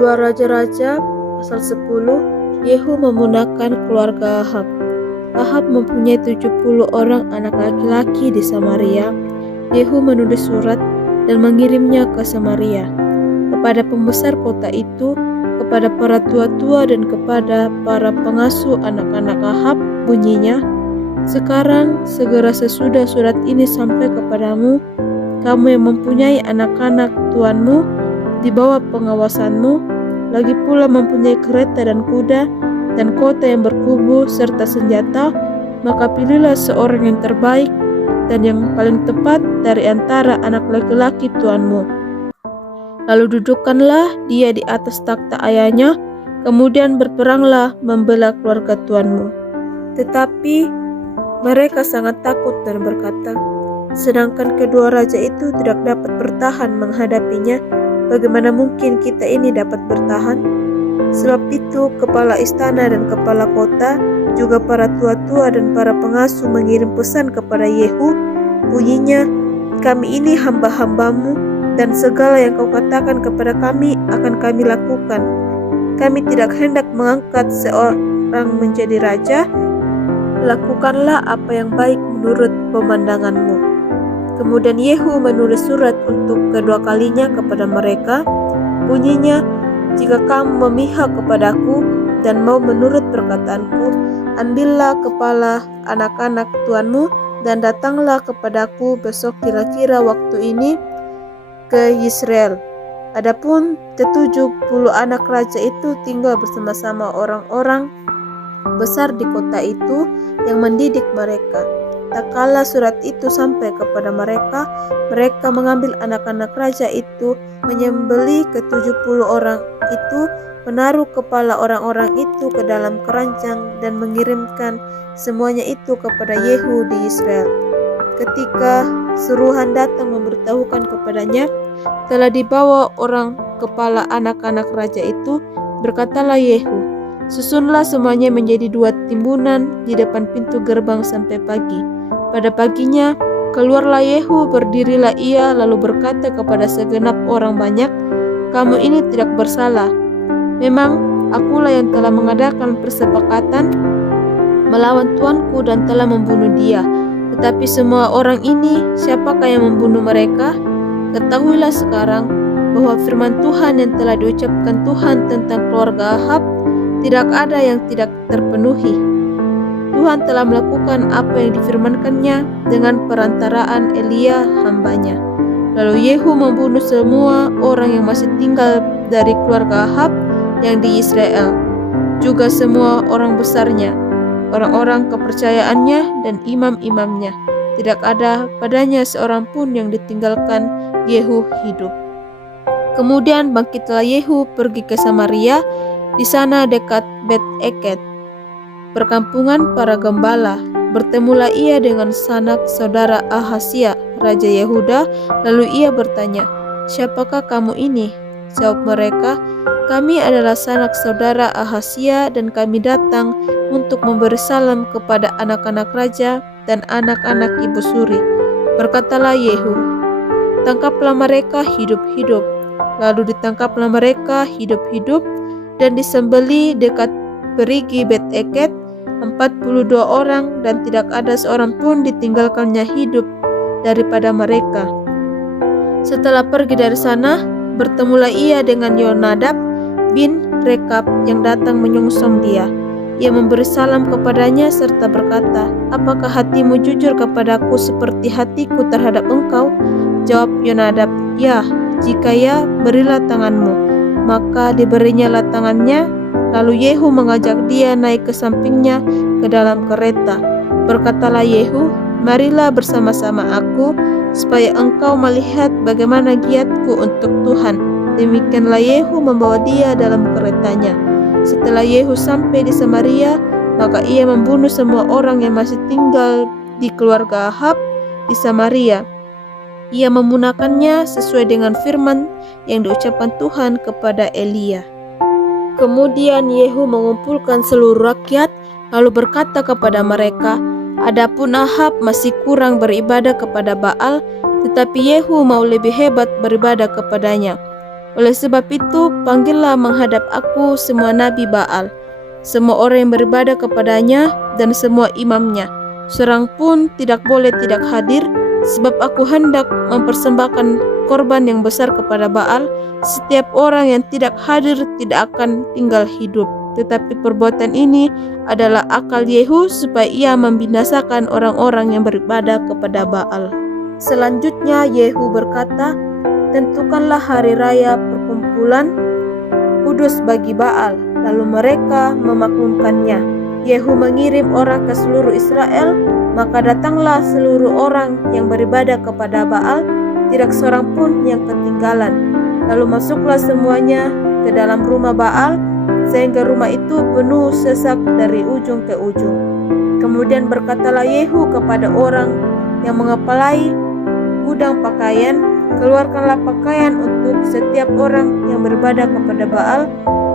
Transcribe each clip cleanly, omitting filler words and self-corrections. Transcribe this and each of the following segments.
2 Raja-Raja pasal 10. Yehu memunahkan keluarga Ahab. Ahab mempunyai 70 orang anak laki-laki di Samaria. Yehu menulis surat dan mengirimnya ke Samaria, kepada pembesar kota itu, kepada para tua-tua dan kepada para pengasuh anak-anak Ahab, bunyinya, "Sekarang segera sesudah surat ini sampai kepadamu, kamu yang mempunyai anak-anak tuanmu di bawah pengawasanmu, lagi pula mempunyai kereta dan kuda dan kota yang berkubu serta senjata, maka pilihlah seorang yang terbaik dan yang paling tepat dari antara anak laki-laki tuanmu. Lalu dudukkanlah dia di atas takhta ayahnya, kemudian berperanglah membela keluarga tuanmu." Tetapi mereka sangat takut dan berkata, "Sedangkan kedua raja itu tidak dapat bertahan menghadapinya, bagaimana mungkin kita ini dapat bertahan?" Sebab itu kepala istana dan kepala kota, juga para tua-tua dan para pengasuh mengirim pesan kepada Yehu, bunyinya, "Kami ini hamba-hambamu, dan segala yang kau katakan kepada kami akan kami lakukan. Kami tidak hendak mengangkat seorang menjadi raja. Lakukanlah apa yang baik menurut pemandanganmu." Kemudian Yehu menulis surat untuk kedua kalinya kepada mereka, bunyinya, "Jika kamu memihak kepadaku dan mau menurut perkataanku, ambillah kepala anak-anak tuanmu dan datanglah kepadaku besok kira-kira waktu ini ke Yisrael." Adapun ke-70 anak raja itu tinggal bersama-sama orang-orang besar di kota itu yang mendidik mereka. Tak kala surat itu sampai kepada mereka, mereka mengambil anak-anak raja itu, menyembelih ke-70 orang itu, menaruh kepala orang-orang itu ke dalam keranjang dan mengirimkan semuanya itu kepada Yehu di Israel. Ketika suruhan datang memberitahukan kepadanya, telah dibawa orang kepala anak-anak raja itu, berkatalah Yehu, "Susunlah semuanya menjadi 2 timbunan di depan pintu gerbang sampai pagi." Pada paginya, keluarlah Yehu, berdirilah ia, lalu berkata kepada segenap orang banyak, "Kamu ini tidak bersalah. Memang akulah yang telah mengadakan persepakatan melawan tuanku dan telah membunuh dia. Tetapi semua orang ini, siapakah yang membunuh mereka? Ketahuilah sekarang bahwa firman Tuhan yang telah diucapkan Tuhan tentang keluarga Ahab tidak ada yang tidak terpenuhi. Tuhan telah melakukan apa yang difirmankannya dengan perantaraan Elia hambanya." Lalu Yehu membunuh semua orang yang masih tinggal dari keluarga Ahab yang di Israel, juga semua orang besarnya, orang-orang kepercayaannya dan imam-imamnya. Tidak ada padanya seorang pun yang ditinggalkan Yehu hidup. Kemudian bangkitlah Yehu pergi ke Samaria, di sana dekat Bet-Eket, perkampungan para gembala. Bertemulah ia dengan sanak saudara Ahazia, raja Yehuda, lalu ia bertanya, "Siapakah kamu ini?" Jawab mereka, "Kami adalah sanak saudara Ahazia dan kami datang untuk memberi salam kepada anak-anak raja dan anak-anak ibu suri." Berkatalah Yehu, "Tangkaplah mereka hidup-hidup." Lalu ditangkaplah mereka hidup-hidup dan disembelih dekat perigi Bet-Eket 42 orang, dan tidak ada seorang pun ditinggalkannya hidup daripada mereka. Setelah pergi dari sana, bertemulah ia dengan Yonadab bin Rekab yang datang menyongsong dia. Ia memberi salam kepadanya serta berkata, "Apakah hatimu jujur kepadaku seperti hatiku terhadap engkau?" Jawab Yonadab, "Ya, jika ya, berilah tanganmu." Maka diberinyalah tangannya. Lalu Yehu mengajak dia naik ke sampingnya ke dalam kereta. Berkatalah Yehu, "Marilah bersama-sama aku, supaya engkau melihat bagaimana giatku untuk Tuhan." Demikianlah Yehu membawa dia dalam keretanya. Setelah Yehu sampai di Samaria, maka ia membunuh semua orang yang masih tinggal di keluarga Ahab di Samaria. Ia memunahkannya sesuai dengan firman yang diucapkan Tuhan kepada Elia. Kemudian Yehu mengumpulkan seluruh rakyat, lalu berkata kepada mereka, "Adapun Ahab masih kurang beribadah kepada Baal, tetapi Yehu mau lebih hebat beribadah kepadanya. Oleh sebab itu, panggillah menghadap aku semua nabi Baal, semua orang yang beribadah kepadanya, dan semua imamnya. Seorang pun tidak boleh tidak hadir, sebab aku hendak mempersembahkan korban yang besar kepada Baal. Setiap orang yang tidak hadir tidak akan tinggal hidup. Tetapi perbuatan ini adalah akal Yehu supaya ia membinasakan orang-orang yang beribadah kepada Baal. Selanjutnya Yehu berkata, tentukanlah hari raya perkumpulan kudus bagi Baal. Lalu mereka memaklumkannya. Yehu mengirim orang ke seluruh Israel, maka datanglah seluruh orang yang beribadah kepada Baal, tidak seorang pun yang ketinggalan. Lalu masuklah semuanya ke dalam rumah Baal, sehingga rumah itu penuh sesak dari ujung ke ujung. Kemudian berkatalah Yehu kepada orang yang mengepalai gudang pakaian, keluarkanlah pakaian untuk setiap orang yang beribadah kepada Baal,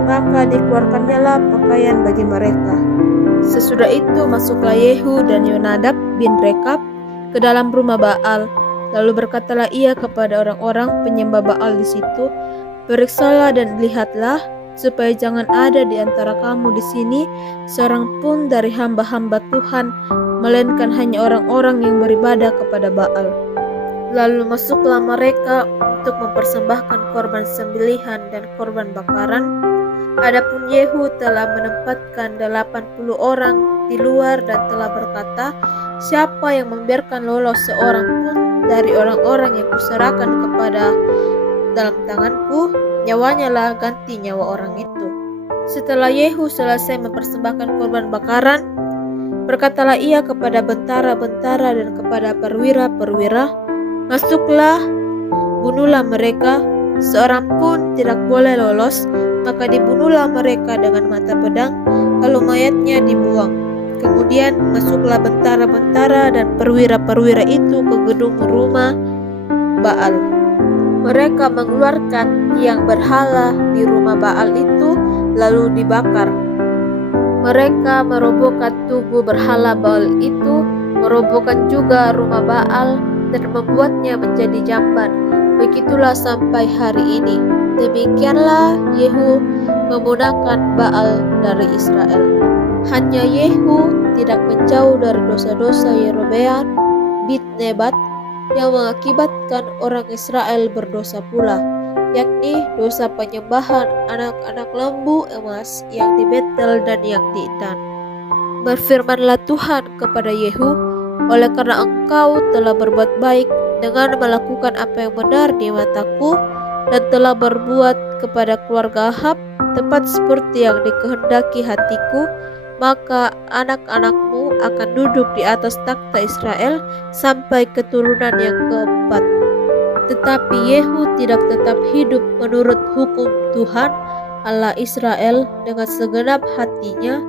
maka dikeluarkannyalah pakaian bagi mereka. Sesudah itu masuklah Yehu dan Yonadab bin Rekab ke dalam rumah Baal. Lalu berkatalah ia kepada orang-orang penyembah Baal di situ, periksalah dan lihatlah, supaya jangan ada di antara kamu di sini seorang pun dari hamba-hamba Tuhan, melainkan hanya orang-orang yang beribadah kepada Baal. Lalu masuklah mereka untuk mempersembahkan korban sembelihan dan korban bakaran. Adapun Yehu telah menempatkan 80 orang di luar dan telah berkata, siapa yang membiarkan lolos seorang pun dari orang-orang yang kuserahkan kepada dalam tanganku, nyawanya lah ganti nyawa orang itu. Setelah Yehu selesai mempersembahkan korban bakaran, berkatalah ia kepada bentara-bentara dan kepada perwira-perwira, masuklah, bunuhlah mereka, seorang pun tidak boleh lolos. Maka dibunuhlah mereka dengan mata pedang, lalu mayatnya dibuang. Kemudian masuklah bentara-bentara dan perwira-perwira itu ke gedung rumah Baal. Mereka mengeluarkan tiang berhala di rumah Baal itu, lalu dibakar. Mereka merobohkan tubuh berhala Baal itu, merobohkan juga rumah Baal, dan membuatnya menjadi jamban. Begitulah sampai hari ini. Demikianlah Yehu memunahkan Baal dari Israel. Hanya Yehu tidak menjauh dari dosa-dosa Yerobeam bin Nebat yang mengakibatkan orang Israel berdosa pula, yakni dosa penyembahan anak-anak lembu emas yang di Betel dan yang di Dan. Berfirmanlah Tuhan kepada Yehu, oleh karena engkau telah berbuat baik dengan melakukan apa yang benar di mataku, dan telah berbuat kepada keluarga Ahab tepat seperti yang dikehendaki hatiku, maka anak-anakmu akan duduk di atas takhta Israel sampai keturunan yang keempat. Tetapi Yehu tidak tetap hidup menurut hukum Tuhan Allah Israel dengan segenap hatinya.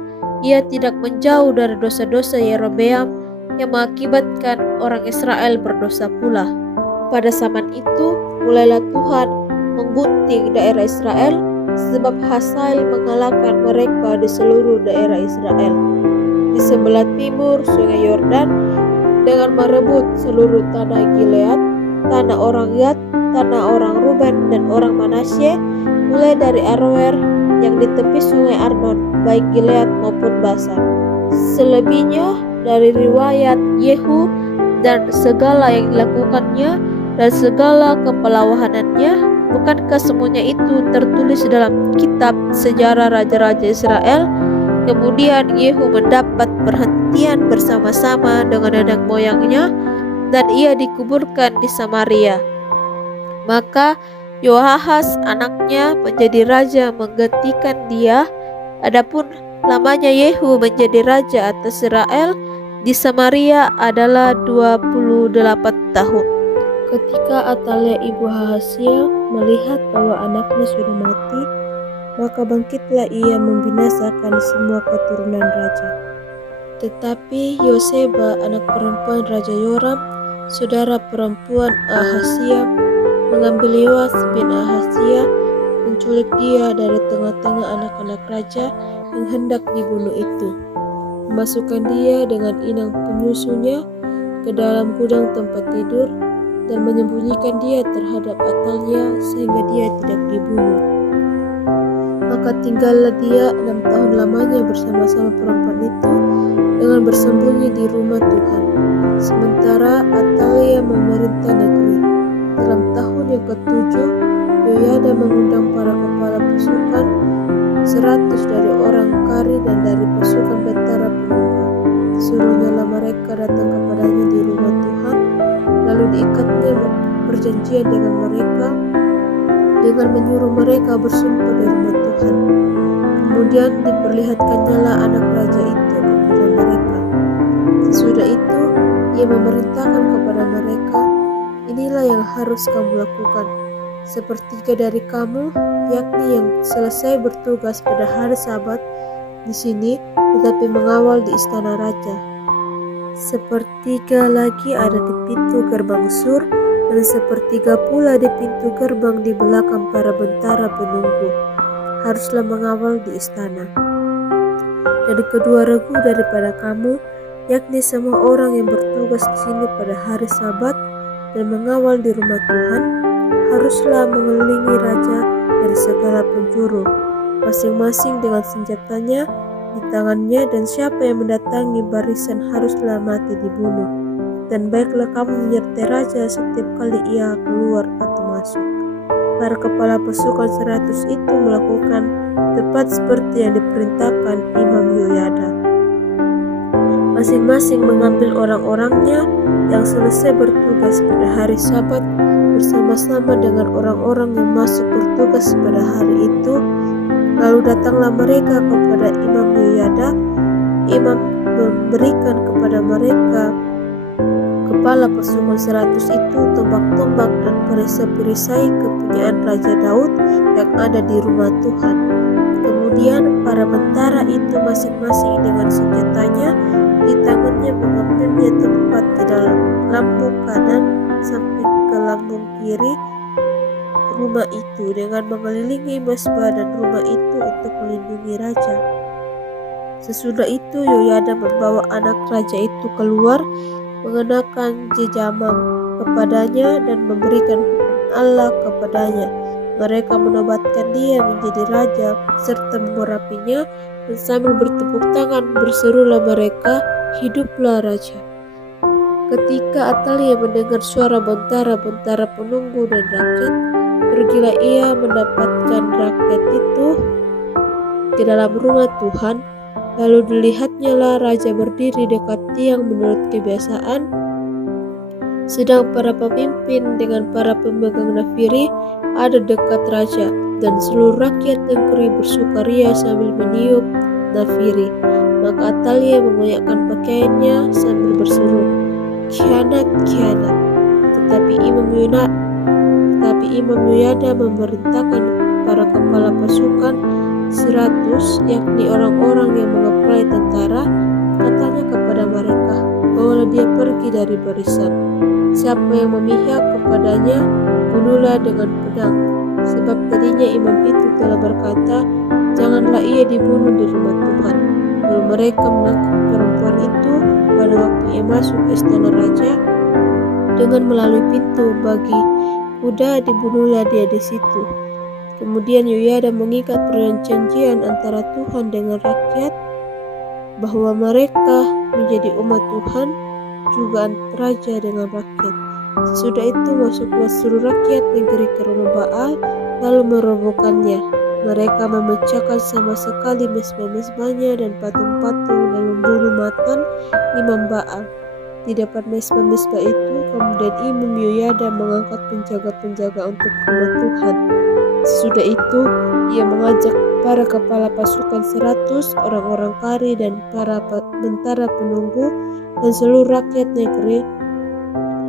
Ia tidak menjauh dari dosa-dosa Yerobeam yang mengakibatkan orang Israel berdosa pula. Pada zaman itu mulailah Tuhan menggunting daerah Israel, sebab Hazael mengalahkan mereka di seluruh daerah Israel di sebelah timur sungai Yordan, dengan merebut seluruh tanah Gilead, tanah orang Gad, tanah orang Ruben dan orang Manasye, mulai dari Aroer yang di tepi sungai Arnon, baik Gilead maupun Basan. Selebihnya dari riwayat Yehu dan segala yang dilakukannya dan segala kepelawahanannya, bukankah semuanya itu tertulis dalam kitab sejarah raja-raja Israel? Kemudian Yehu mendapat perhentian bersama-sama dengan nenek moyangnya, dan ia dikuburkan di Samaria. Maka Yoahaz anaknya menjadi raja menggantikan dia. Adapun lamanya Yehu menjadi raja atas Israel di Samaria adalah 28 tahun. Ketika Atalia ibu Ahazia melihat bahwa anaknya sudah mati, maka bangkitlah ia membinasakan semua keturunan raja. Tetapi Yoseba anak perempuan Raja Yoram, saudara perempuan Ahazia, mengambil Yoas bin Ahazia, menculik dia dari tengah-tengah anak-anak raja yang hendak dibunuh itu, memasukkan dia dengan inang penyusunya ke dalam gudang tempat tidur, dan menyembunyikan dia terhadap Atalia sehingga dia tidak dibunuh. Maka tinggallah dia 6 tahun lamanya bersama-sama perempuan itu dengan bersembunyi di rumah Tuhan. Sementara Atalia memerintah negeri. Dalam tahun yang ke-7, Yoyada mengundang para kepala pasukan 100 dari orang Kari dan dari pasukan bentara penunggu. Disuruhnyalah mereka datang kepadanya di rumah Tuhan, lalu diikatnya perjanjian dengan mereka dengan menyuruh mereka bersumpah di rumah Tuhan. Kemudian diperlihatkannyalah anak raja itu kepada mereka. Sesudah itu ia memerintahkan kepada mereka, inilah yang harus kamu lakukan. Sepertiga dari kamu, yakni yang selesai bertugas pada hari Sabat di sini, tetapi mengawal di istana raja. Sepertiga lagi ada di pintu gerbang sur, dan sepertiga pula di pintu gerbang di belakang para bentara penunggu. Haruslah mengawal di istana. Dan kedua regu daripada kamu, yakni semua orang yang bertugas di sini pada hari Sabat dan mengawal di rumah Tuhan, haruslah mengelilingi raja dari segala penjuru, masing-masing dengan senjatanya di tangannya, dan siapa yang mendatangi barisan haruslah mati dibunuh. Dan baiklah kamu menyertai raja setiap kali ia keluar atau masuk. Para kepala pasukan 100 itu melakukan tepat seperti yang diperintahkan Imam Yoyada. Masing-masing mengambil orang-orangnya yang selesai bertugas pada hari Sabat bersama-sama dengan orang-orang yang masuk bertugas pada hari itu. Lalu datanglah mereka kepada Imam Yoyada. Imam memberikan kepada mereka kepala pasukan 100 itu tombak-tombak dan perisai-perisai kepunyaan Raja Daud yang ada di rumah Tuhan. Kemudian para bentara itu masing-masing dengan senjatanya di tangannya mengambilnya tempat di dalam lambung kanan sampai ke lambung kiri rumah itu dengan mengelilingi mesbah dan rumah itu untuk melindungi raja. Sesudah itu Yoyada membawa anak raja itu keluar, mengenakan jejamang kepadanya dan memberikan hukum Allah kepadanya. Mereka menobatkan dia menjadi raja serta mengurapinya, dan sambil bertepuk tangan berserulah mereka, hiduplah raja. Ketika Atalia mendengar suara bentara-bentara penunggu dan rakyat, pergilah ia mendapatkan rakyat itu ke dalam rumah Tuhan. Lalu dilihatnyalah raja berdiri dekat tiang menurut kebiasaan, sedang para pemimpin dengan para pemegang nafiri ada dekat raja, dan seluruh rakyat negeri bersukaria sambil meniup nafiri. Maka Atalia mengoyakkan pakaiannya sambil berseru, "Khianat, khianat!" Tetapi Imam Yoyada memerintahkan para kepala pasukan 100, yakni orang-orang yang mengeplai tentara, katanya kepada mereka, bawalah dia pergi dari barisan. Siapa yang memihak kepadanya, bunuhlah dengan pedang. Sebab tadinya imam itu telah berkata, janganlah ia dibunuh di rumah Tuhan. Lalu mereka menangkap perempuan itu pada waktu ia masuk ke istana raja dengan melalui pintu bagi kuda, dibunuhlah dia di situ. Kemudian Yoyada mengikat perjanjian antara Tuhan dengan rakyat, bahwa mereka menjadi umat Tuhan, juga raja dengan rakyat. Sesudah itu masuklah seluruh rakyat negeri ke rumah Baal, lalu merobohkannya. Mereka memecahkan sama sekali mesbah-mesbahnya dan patung-patung, dan membunuh Matan imam Baal. Di depan mesbah-mesbah itu, kemudian Imam Yoyada mengangkat penjaga-penjaga untuk rumah Tuhan. Sesudah itu, ia mengajak para kepala pasukan 100, orang-orang Kari dan para bentara penunggu, dan seluruh rakyat negeri.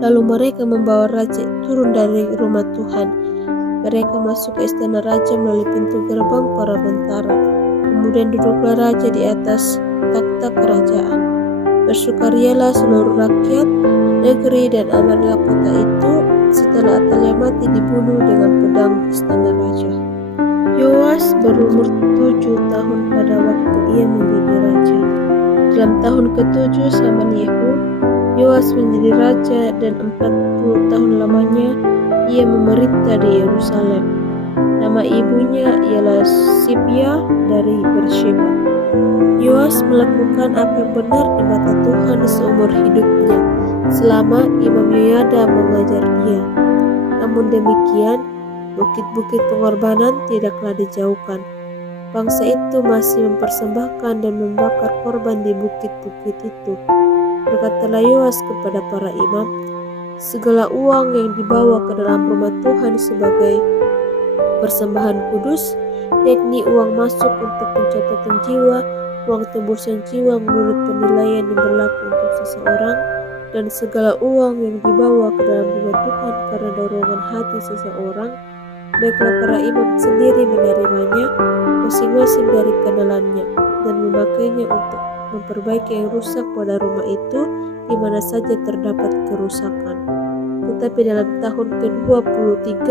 Lalu mereka membawa raja turun dari rumah Tuhan. Mereka masuk ke istana raja melalui pintu gerbang para bentara. Kemudian duduklah raja di atas takhta kerajaan. Bersukarialah seluruh rakyat negeri, dan amanlah kota itu setelah Atalia mati dibunuh dengan pedang di istana raja. Yoas berumur 7 tahun pada waktu ia menjadi raja. Dalam tahun ke-7 zaman Yehu, Yoas menjadi raja dan 40 tahun lamanya ia memerintah di Yerusalem. Nama ibunya ialah Sibia dari Beersheba. Yoas melakukan apa yang benar di mata Tuhan seumur hidupnya, selama Imam Yoyada mengajar dia. Namun demikian, bukit-bukit pengorbanan tidaklah dijauhkan. Bangsa itu masih mempersembahkan dan membakar korban di bukit-bukit itu. Berkatalah Yoas kepada para imam, segala uang yang dibawa ke dalam rumah Tuhan sebagai persembahan kudus, yakni uang masuk untuk pencatatan jiwa, uang tebusan jiwa menurut penilaian yang berlaku untuk seseorang, dan segala uang yang dibawa ke dalam rumah Tuhan karena dorongan hati seseorang, baiklah para imam sendiri menerimanya masing-masing dari kenalannya dan memakainya untuk memperbaiki yang rusak pada rumah itu di mana saja terdapat kerusakan. Tetapi dalam tahun ke-23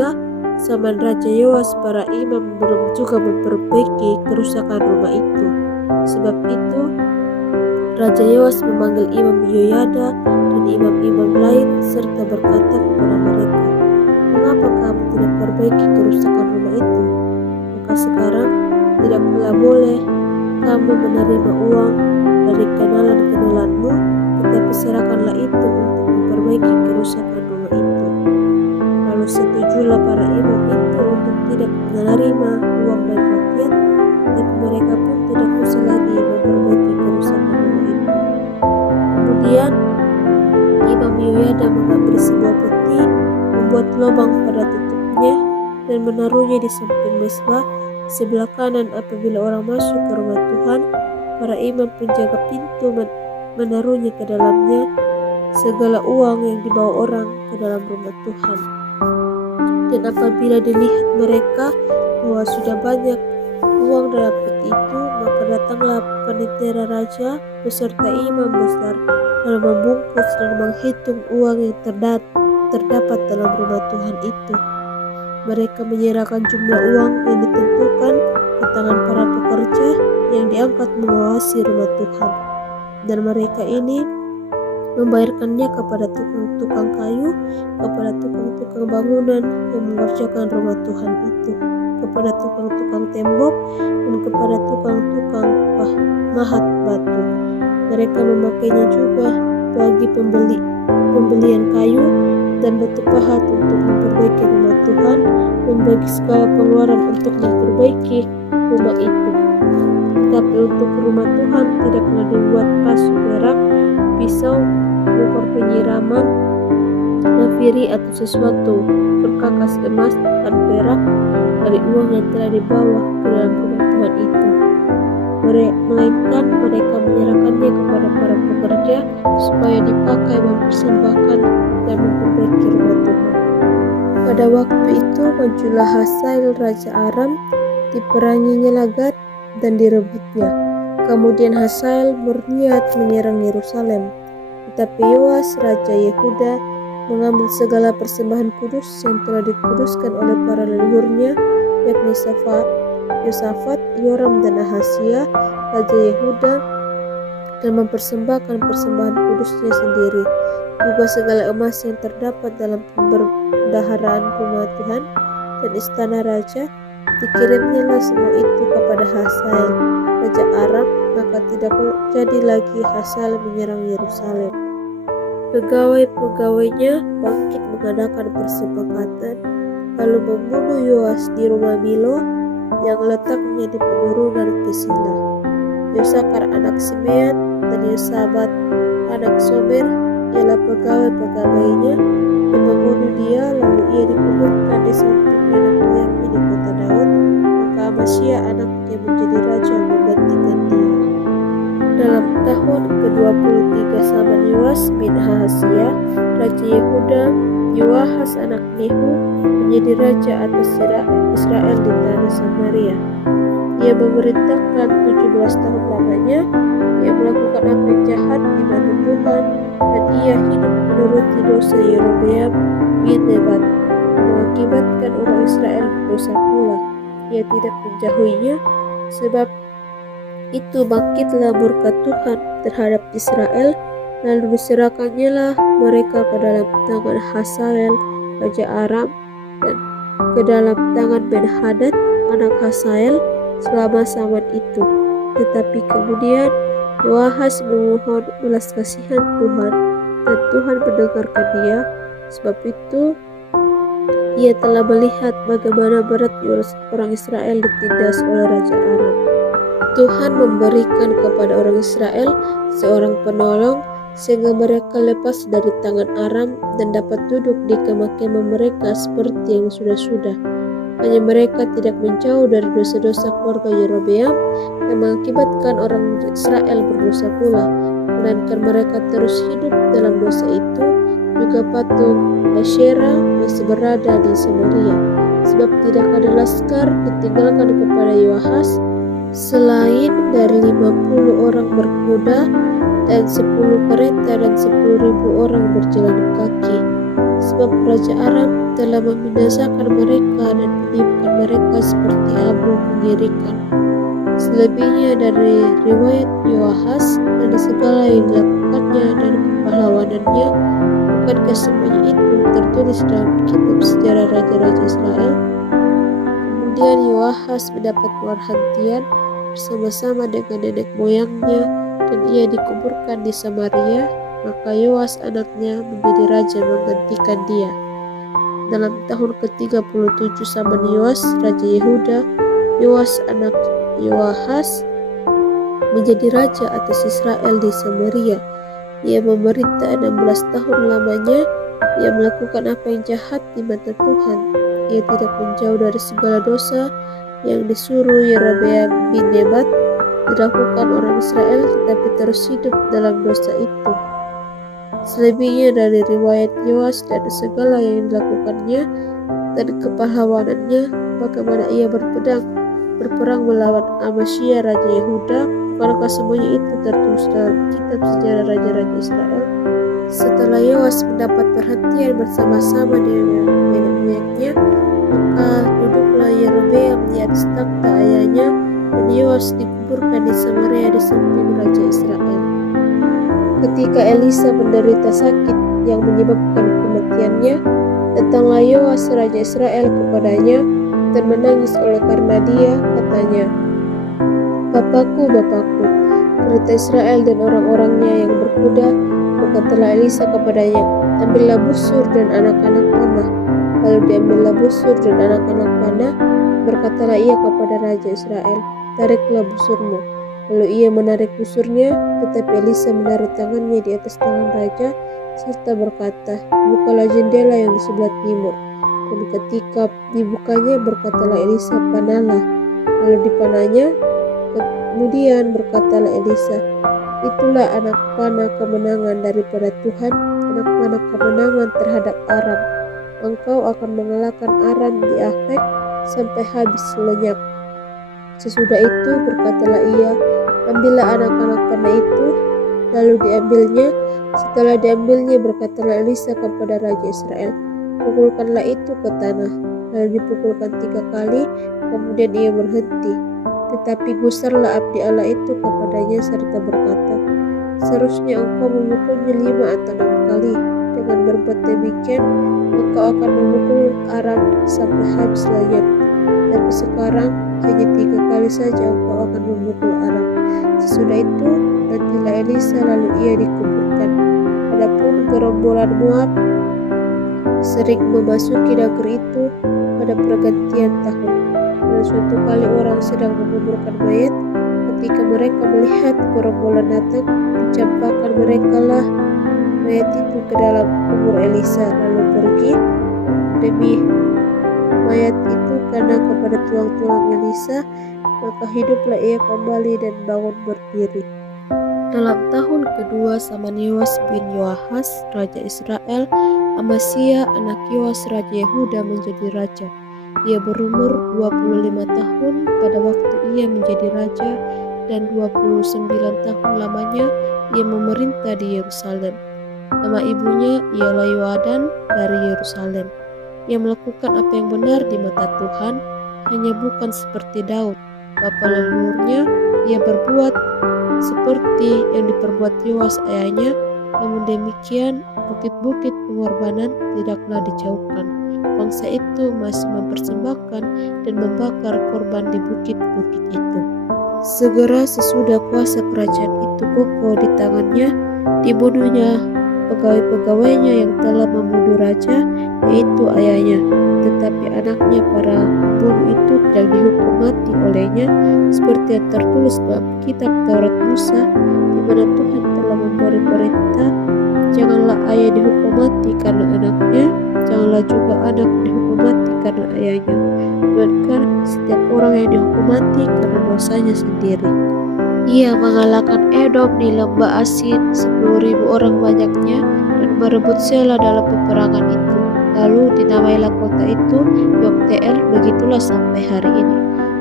zaman Raja Yoas, para imam belum juga memperbaiki kerusakan rumah itu. Sebab itu Raja Yoas memanggil Imam Yoyada dan imam-imam lain serta berkata kepada mereka, "Mengapa kamu tidak perbaiki kerusakan rumah itu? Maka sekarang tidak pula boleh kamu menerima uang dari kenalan-kenalanmu, tetapi serahkanlah itu untuk memperbaiki kerusakan rumah itu." Lalu setujulah para imam itu untuk tidak menerima uang dari rakyat, tapi mereka pun tidak usah lagi memperbaiki kerusakan rumah itu. Kemudian Imam Yoyada mengambil sebuah peti, membuat lubang pada tutupnya, dan menaruhnya di samping mezbah sebelah kanan. Apabila orang masuk ke rumah Tuhan, para imam penjaga pintu menaruhnya ke dalamnya segala uang yang dibawa orang ke dalam rumah Tuhan. Dan apabila dilihat mereka bahwa sudah banyak uang dalam peti itu, maka datanglah penitera raja beserta imam besar lalu membungkus dan menghitung uang yang terdapat dalam rumah Tuhan itu. Mereka menyerahkan jumlah uang yang ditentukan ke tangan para pekerja yang diangkat mengawasi rumah Tuhan, dan mereka ini membayarkannya kepada tukang-tukang kayu, kepada tukang-tukang bangunan yang mengerjakan rumah Tuhan itu, kepada tukang-tukang tembok, dan kepada tukang-tukang mahat batu. Mereka memakainya juga bagi pembelian kayu dan batu pahat untuk memperbaiki rumah Tuhan, dan bagi segala pengeluaran untuk memperbaiki rumah itu. Tetapi untuk rumah Tuhan tidaklah dibuat pasu perak, pisau, bongkar penyiraman, nafiri atau sesuatu berkakas emas dan perak dari uang yang telah dibawa ke dalam rumah Tuhan itu. Melainkan mereka menyerahkannya kepada para pekerja supaya dipakai mempersembahkan dan memperbaiki rumah Tuhan. Pada waktu itu majulah Hazael Raja Aram, diperanginya Lagat dan direbutnya. Kemudian Hazael berniat menyerang Yerusalem, tetapi Yoas Raja Yehuda mengambil segala persembahan kudus yang telah dikuduskan oleh para leluhurnya, yakni Yosafat, Yoram, dan Ahazia Raja Yehuda, dan mempersembahkan persembahan kudusnya sendiri. Juga segala emas yang terdapat dalam pembendaharaan rumah Tuhan dan istana raja, dikirimnyalah semua itu kepada Hazael Raja Aram, maka tidak jadi lagi Hazael menyerang Yerusalem. Pegawai-pegawainya bangkit mengadakan persepakatan, lalu membunuh Yoas di rumah Milo yang letaknya di penurunan ke Sila. Yosakar anak Simeat dan Yosabat anak Somer ialah pegawai-pegawainya yang membunuh dia, lalu ia dikuburkan di samping nenek moyangnya di kota Daud. Maka Amasya anaknya menjadi raja menggantikan dia. Dalam tahun ke-23 zaman Yoas bin Ahazia Raja Yehuda, Yoahas anak Nehu menjadi raja atas Israel di tanah Samaria. Ia memerintahkan 17 tahun lamanya. Ia melakukan apa yang jahat di mata Tuhan, dan ia hidup menuruti dosa Yerobeam bin Nebat, mengakibatkan orang Israel berdosa pula. Ia tidak menjauhinya, sebab itu bangkitlah murka Tuhan terhadap Israel, Lalu diserahkannya lah mereka ke dalam tangan Hazael, raja Aram, dan ke dalam tangan Ben-Hadad, anak Hazael, selama zaman itu. Tetapi kemudian Yoahas memohon belas kasihan Tuhan, dan Tuhan mendengarkan dia. Sebab itu ia telah melihat bagaimana beratnya orang Israel ditindas oleh Raja Aram. Tuhan memberikan kepada orang Israel seorang penolong sehingga mereka lepas dari tangan Aram dan dapat duduk di kemah-kemah mereka seperti yang sudah-sudah. Hanya mereka tidak menjauh dari dosa-dosa keluarga Yerobeam yang mengakibatkan orang Israel berdosa pula, melainkan mereka terus hidup dalam dosa itu. Juga patung Asyera masih berada di Samaria, sebab tidak ada laskar ditinggalkan kepada Yoahas selain dari 50 orang berkuda dan 10 kereta dan 10.000 orang berjalan kaki. Sebab Raja Aram telah membinasakan mereka dan meniupkan mereka seperti abu mengerikan. Selebihnya dari riwayat Yoahas dan segala yang dilakukannya dan kepahlawanannya, bukankah semuanya itu tertulis dalam kitab sejarah raja-raja Israel? Kemudian Yoahas mendapat perhentian bersama-sama dengan nenek moyangnya, dan ia dikuburkan di Samaria. Maka Yoas anaknya menjadi raja menggantikan dia. Dalam tahun ke-37 zaman Yoas raja Yehuda, Yoas anak Yoahas menjadi raja atas Israel di Samaria. Ia memerintah 16 tahun lamanya. Ia melakukan apa yang jahat di mata Tuhan. Ia tidak menjauh dari segala dosa yang disuruh Yerobeam bin Nebat dilakukan orang Israel, tetapi terus hidup dalam dosa itu. Selebihnya dari riwayat Yoas dan segala yang dilakukannya dan kepahlawanannya, bagaimana ia berperang melawan Amasya raja Yehuda, bukankah semuanya itu tertulis dalam kitab sejarah raja-raja Israel? Setelah Yoas mendapat perhatian bersama-sama dengan nenek moyangnya, maka duduklah Yerobeam di atas takhta ayahnya, dan Yoas dikuburkan di Samaria di samping raja Israel. Ketika Elisa menderita sakit yang menyebabkan kematiannya, datanglah Yoas raja Israel kepadanya dan menangis oleh karena dia. Katanya, Bapakku, Bapakku, kereta Israel dan orang-orangnya yang berkuda. Berkatalah Elisa kepadanya, ambillah busur dan anak-anak panah. Lalu diambillah busur dan anak-anak panah. Berkatalah ia kepada raja Israel, tariklah busurmu. Lalu ia menarik busurnya, tetapi Elisa menaruh tangannya di atas tangan raja, serta berkata, bukalah jendela yang di sebelah timur. Dan ketika dibukanya, berkatalah Elisa, panahlah. Lalu dipanahnya. Kemudian berkatalah Elisa, itulah anak panah kemenangan daripada Tuhan, anak panah kemenangan terhadap Aram. Engkau akan mengalahkan Aram di Afek sampai habis lenyap. Sesudah itu berkatalah ia, ambillah anak-anak panah itu. Lalu diambilnya. Setelah diambilnya, berkatalah Elisa kepada raja Israel, pukulkanlah itu ke tanah. Lalu dipukulkan 3 kali, kemudian ia berhenti. Tetapi gusarlah abdi Allah itu kepadanya serta berkata, seharusnya engkau memukulnya 5 atau 6 kali. Dengan berbuat demikian, engkau akan memukul Aram sampai habis lenyap. Tapi sekarang hanya 3 kali saja engkau akan memukul Aram. Sesudah itu matilah Elisa, lalu ia dikuburkan. Adapun gerombolan Moab sering memasuki negeri itu pada pergantian tahun. Dan suatu kali orang sedang menguburkan mayat, ketika mereka melihat gerombolan datang, dicampakkan merekalah mayat itu ke dalam kubur Elisa, lalu pergi demi mayat itu karena kepada tulang-tulang Elisa, maka hiduplah ia kembali dan bangun berdiri. Dalam tahun kedua zaman Yoas bin Yoahas raja Israel, Amasya anak Yoas raja Yehuda menjadi raja. Ia berumur 25 tahun pada waktu ia menjadi raja, dan 29 tahun lamanya ia memerintah di Yerusalem. Nama ibunya ialah Yoadan dari Yerusalem. Ia melakukan apa yang benar di mata Tuhan, hanya bukan seperti Daud bapa leluhurnya. Ia berbuat seperti yang diperbuat Yoas ayahnya, Namun demikian, bukit-bukit pengorbanan tidaklah dijauhkan. Bangsa itu masih mempersembahkan dan membakar korban di bukit-bukit itu. Segera sesudah kuasa kerajaan itu kokoh di tangannya, dibunuhnya pegawai-pegawainya yang telah membunuh raja, yaitu ayahnya. Tetapi anaknya para pembunuh itu tidak dihukum mati olehnya, seperti yang tertulis dalam kitab Taurat Musa, di mana Tuhan telah memberi perintah, janganlah ayah dihukum mati karena anaknya, janganlah juga anak dihukum mati karena ayahnya, melainkan setiap orang yang dihukum mati karena dosanya sendiri. Ia mengalahkan Edom di lembah Asin, 10.000 orang banyaknya, dan merebut Sela dalam peperangan itu. Lalu dinamailah kota itu Yokte'el, begitulah sampai hari ini.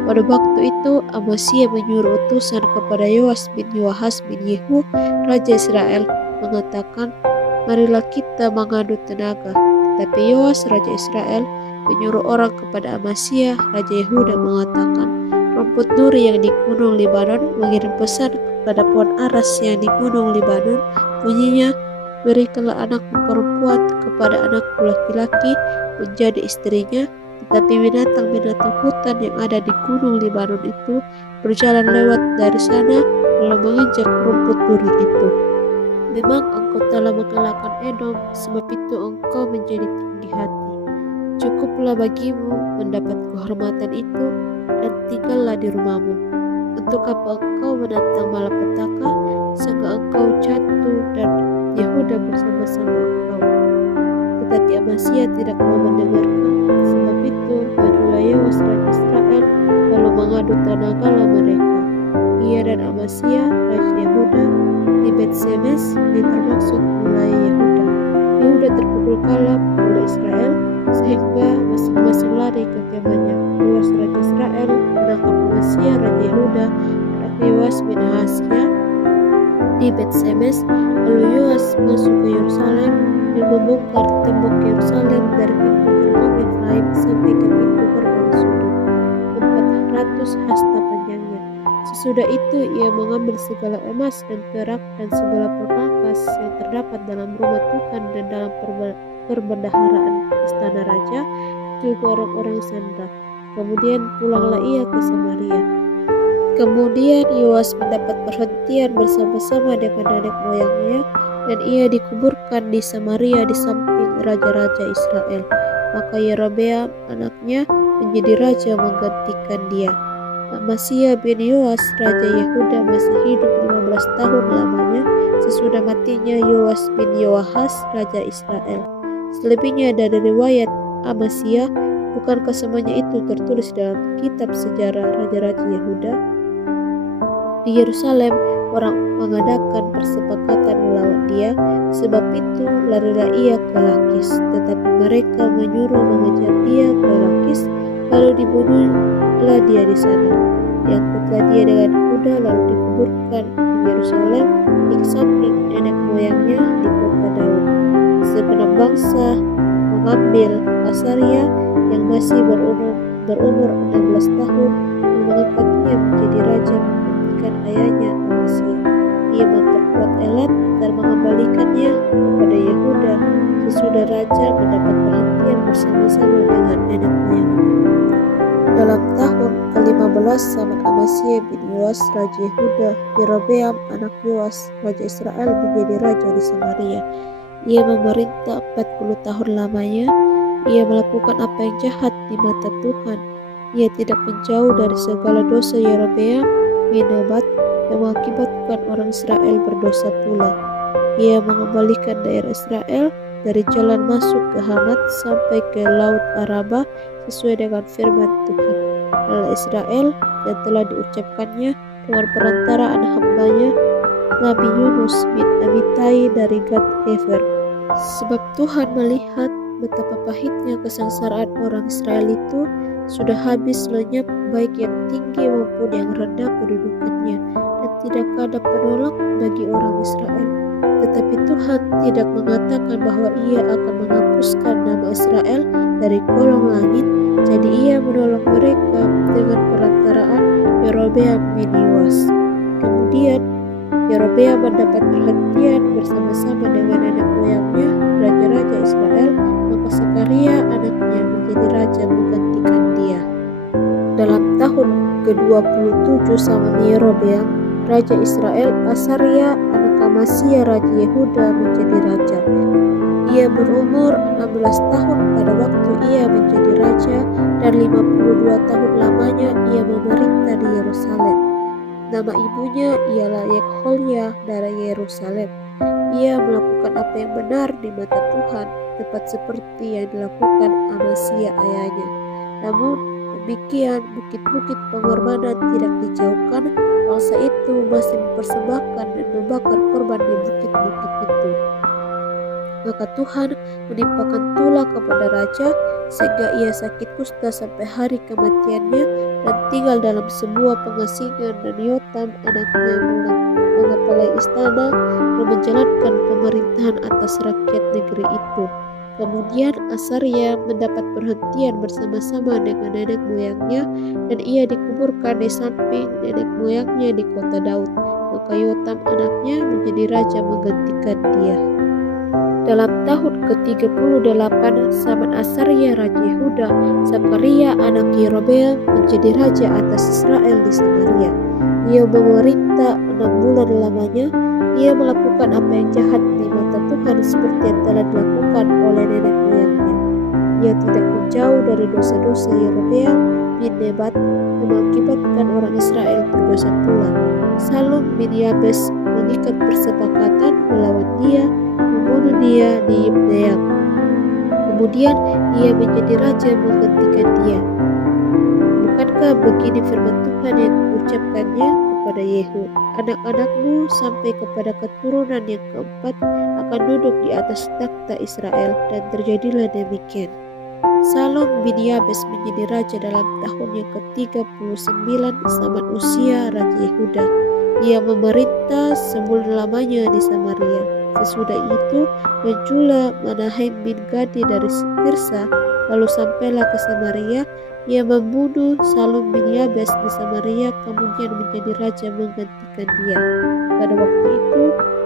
Pada waktu itu Amasya menyuruh utusan kepada Yoas bin Yoahas bin Yehu, Raja Israel, mengatakan, marilah kita mengadu tenaga. Tapi Yoas, Raja Israel, menyuruh orang kepada Amasya, Raja Yehuda, mengatakan, rumput duri yang di gunung Libanon mengirim pesan kepada pohon aras yang di gunung Libanon, bunyinya, berikanlah anakmu perempuan kepada anakku laki-laki menjadi istrinya. Tetapi binatang-binatang hutan yang ada di gunung Libanon itu berjalan lewat dari sana lalu menginjak rumput duri itu. Memang engkau telah mengalahkan Edom, sebab itu engkau menjadi tinggi hati. Cukuplah bagimu mendapat kehormatan itu, dan tinggallah di rumahmu. Untuk apa engkau menantang malapetaka, sehingga engkau jatuh dan Yehuda bersama-sama engkau. Tetapi Amasya tidak mau mendengarkan. Sebab itu majulah Yoas Raja Israel lalu mengadu tenagalah mereka, ia dan Amasya Raja Yehuda, di Bet-Semes yang termaksud wilayah Yehuda. Yehuda terpukul kalah oleh Israel sehingga masing-masing lari ke kemahnya. Yoas Raja Israel menangkap Amasya Raja Yehuda, anak Yoas bin Ahasya, di Bet-Semes. Lalu Yoas masuk ke Yerusalem dan membongkar tembok Yerusalem dari pintu gerbang Efraim sampai ke pintu gerbang sudut, 400 hasta panjangnya. Sesudah itu ia mengambil segala emas dan perak dan segala perkakas yang terdapat dalam rumah Tuhan dan dalam perbendaharaan istana raja, juga orang-orang sandra. Kemudian pulanglah ia ke Samaria. Kemudian Yoas mendapat perhentian bersama-sama dengan nenek moyangnya, dan ia dikuburkan di Samaria di samping raja-raja Israel. Maka Yerobeam anaknya menjadi raja menggantikan dia. Amasya bin Yoas Raja Yehuda masih hidup 15 tahun lamanya sesudah matinya Yoas bin Yoahas Raja Israel. Selebihnya dari riwayat Amasya, bukankah semuanya itu tertulis dalam kitab sejarah raja-raja Yehuda? Di Yerusalem orang mengadakan persepakatan melawan dia, sebab itu larilah ia ke Lakis. Tetapi mereka menyuruh mengejar dia ke Lakis, lalu dibunuhlah dia di sana. Diangkutlah dia dengan kuda lalu dikuburkan di Yerusalem di samping nenek moyangnya di kota Daud. Segenap bangsa mengambil Asaria yang masih berumur 16 tahun dan mengangkatnya menjadi raja menggantikan ayahnya Amasya. Ia memperkuat Elat dan mengembalikannya kepada Yehuda sesudah raja mendapat perhentian bersama-sama dengan nenek moyangnya. Dalam tahun ke-15 zaman Amasya bin Yoas Raja Yehuda, Yerobeam anak Yoas Raja Israel menjadi raja di Samaria. Ia memerintah 40 tahun lamanya. Ia melakukan apa yang jahat di mata Tuhan. Ia tidak menjauh dari segala dosa Yerobeam bin Nebat yang mengakibatkan orang Israel berdosa pula. Ia mengembalikan daerah Israel dari jalan masuk ke Hamat sampai ke Laut Araba sesuai dengan firman Tuhan Allah Israel yang telah diucapkannya dengan perantaraan hambanya Nabi Yunus bin Amittai dari Gad Hefer. Sebab Tuhan melihat betapa pahitnya kesengsaraan orang Israel itu, sudah habis lenyap baik yang tinggi maupun yang rendah kedudukannya, dan tidak ada penolong bagi orang Israel. Tetapi Tuhan tidak mengatakan bahwa ia akan menghapuskan nama Israel dari kolong langit, jadi ia menolong mereka dengan perantaraan Yerobeam bin Yoas. Kemudian Yerobeam mendapat perhentian bersama-sama dengan nenek moyangnya, raja-raja Israel, maka Sakaria anaknya menjadi raja menggantikan dia. Dalam tahun ke-27 zaman Yerobeam, raja Israel, Asaria anak Amasya raja Yehuda menjadi raja. Ia berumur 16 tahun pada waktu ia menjadi raja dan 52 tahun lamanya ia memerintah di Yerusalem. Nama ibunya ialah Yekholya dari Yerusalem. Ia melakukan apa yang benar di mata Tuhan, tepat seperti yang dilakukan Amasya ayahnya. Namun demikian bukit-bukit pengorbanan tidak dijauhkan, bangsa itu masih mempersembahkan dan membakar korban di bukit-bukit itu. Maka Tuhan menimpakan tulah kepada raja sehingga ia sakit kusta sampai hari kematiannya dan tinggal dalam sebuah pengasingan, dan Yotam anaknya mengepalai istana dan menjalankan pemerintahan atas rakyat negeri itu. Kemudian Asaria mendapat perhentian bersama-sama dengan nenek moyangnya dan ia dikuburkan di samping nenek moyangnya di kota Daud. Maka Yotam anaknya menjadi raja menggantikan dia. Dalam tahun ke-38 zaman Asaria raja Yehuda, Sakaria anak Yerobeam menjadi raja atas Israel di Samaria. Ia memerintah 6 bulan lamanya. Ia melakukan apa yang jahat di mata Tuhan seperti yang telah dilakukan oleh nenek moyangnya. Ia tidak menjauh dari dosa-dosa Yerobeam bin Nebat yang mengakibatkan orang Israel berdosa pula. Salum bin Yabes mengikat persepakatan melawan dia, membunuh dia di Yibneam. Kemudian ia menjadi raja menggantikan dia. Bukankah begini firman Tuhan yang diucapkannya kepada Yehu, anak-anakmu sampai kepada keturunan yang keempat akan duduk di atas takhta Israel, dan terjadilah demikian. Salum bin Yabes menjadi raja dalam tahun yang ke-39 zaman usia raja Yehuda. Ia memerintah sebulan lamanya di Samaria. Sesudah itu menjula Menahem bin Gadi dari Tirsa, lalu sampailah ke Samaria. Ia membunuh Salum bin Yabes di Samaria, kemudian menjadi raja menggantikan dia. Pada waktu itu,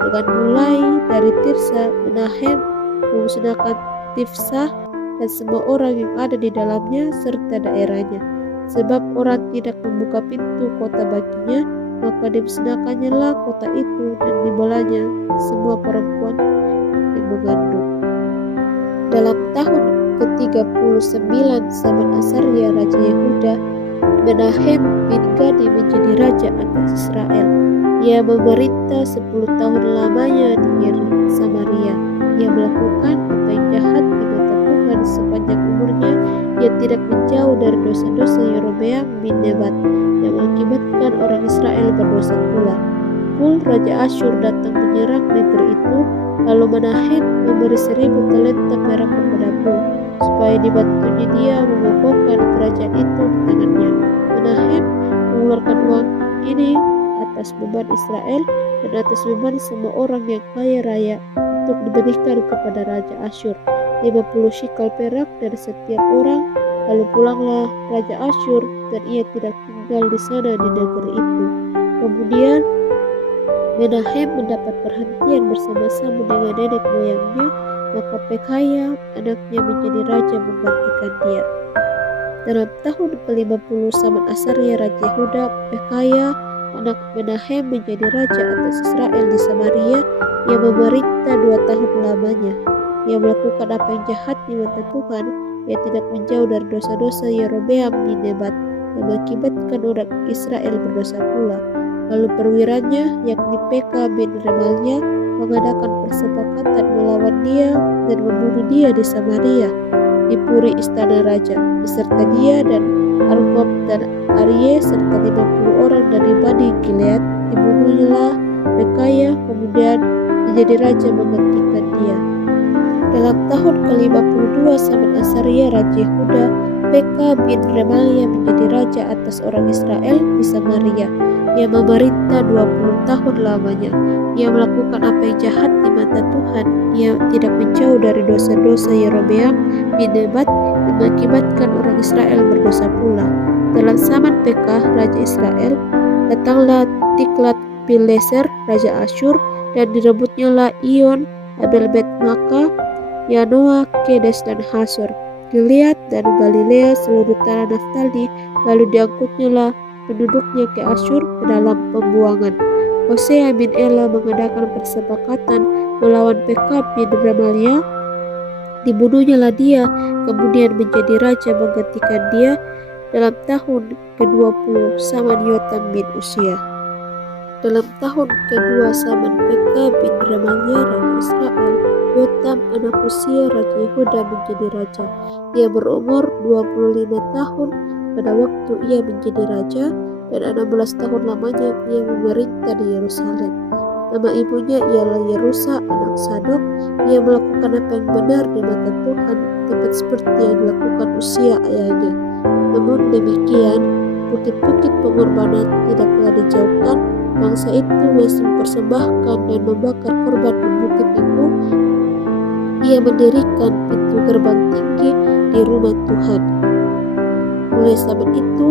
dengan mulai dari Tirsa, Menahem memusnahkan Tifsah dan semua orang yang ada di dalamnya serta daerahnya. Sebab orang tidak membuka pintu kota baginya, maka dimusnahkannya lah kota itu dan dibelanya semua perempuan yang mengandung. Dalam tahun ke-39 zaman Asaria raja Yehuda, Menahem bin Gadi menjadi raja atas Israel. Ia memerintah 10 tahun lamanya di Samaria. Ia melakukan apa yang jahat di mata Tuhan sepanjang umurnya. Ia tidak menjauh dari dosa-dosa Yerobeam bin Nebat yang mengakibatkan orang Israel berdosa pula. Pul raja Asyur datang menyerang negeri itu, lalu Menahem memberi 1000 talenta perak kepada Pul supaya dibantunya dia mengokohkan kerajaan itu di tangannya. Menahem mengeluarkan uang ini atas beban Israel dan atas beban semua orang yang kaya raya untuk diberikan kepada raja Asyur, 50 shikal perak dari setiap orang. Lalu pulanglah raja Asyur dan ia tidak tinggal di sana di negeri itu. Kemudian Menahem mendapat perhentian bersama-sama dengan nenek moyangnya, maka Pekaya anaknya menjadi raja menggantikan dia. Dalam tahun ke-50 zaman Asaria raja Yehuda, Pekaya anak Menahem menjadi raja atas Israel di Samaria. Ia memerintah 2 tahun lamanya. Ia melakukan apa yang jahat di mata Tuhan. Ia tidak menjauh dari dosa-dosa Yerobeam bin Nebat yang mengakibatkan orang Israel berdosa pula. Lalu perwiranya, yakni Pekah bin Remalia, mengadakan persepakatan melawan dia dan membunuh dia di Samaria, di puri istana raja, beserta dia dan Argob dan Arye serta 50 orang dari Bani Gilead. Dibunuhlah Pekaya, kemudian menjadi raja menggantikan dia. Dalam tahun ke-52 zaman Asaria raja Yehuda, Pekah bin Remalia menjadi raja atas orang Israel di Samaria. Ia memerintah 20 tahun lamanya. Ia melakukan apa yang jahat di mata Tuhan. Ia tidak menjauh dari dosa-dosa Yerobeam bin Nebat yang mengakibatkan orang Israel berdosa pula. Dalam zaman Pekah raja Israel, datanglah Tiklat Tiglat-Pileser, raja Asyur, dan direbutnyalah Iyon, Abel-Bet-Maaka, Yanoa, Kedes, dan Hasor, Gilead dan Galilea, seluruh tanah Naftali. Lalu diangkutnyalah penduduknya ke Asyur ke dalam pembuangan. Hosea bin Ela mengadakan persepakatan melawan Pekah bin Remalia. Dibunuhnyalah dia, kemudian menjadi raja menggantikan dia dalam tahun ke-20 Saman Yotam bin Usia. Dalam tahun kedua Saman Pekah bin Remalia raja Israel, Yotam anak Usia raja Yehuda menjadi raja. Ia berumur 25 tahun pada waktu ia menjadi raja, dan 16 tahun lamanya ia memerintah di Yerusalem. Nama ibunya ialah Yerusa anak Sadok. Ia melakukan apa yang benar di mata Tuhan, tepat seperti yang dilakukan Usia ayahnya. Namun demikian, bukit-bukit pengorbanan tidaklah dijauhkan. Bangsa itu masih mempersembahkan dan membakar korban di bukit itu. Ia mendirikan pintu gerbang tinggi di rumah Tuhan. Mulai saat itu,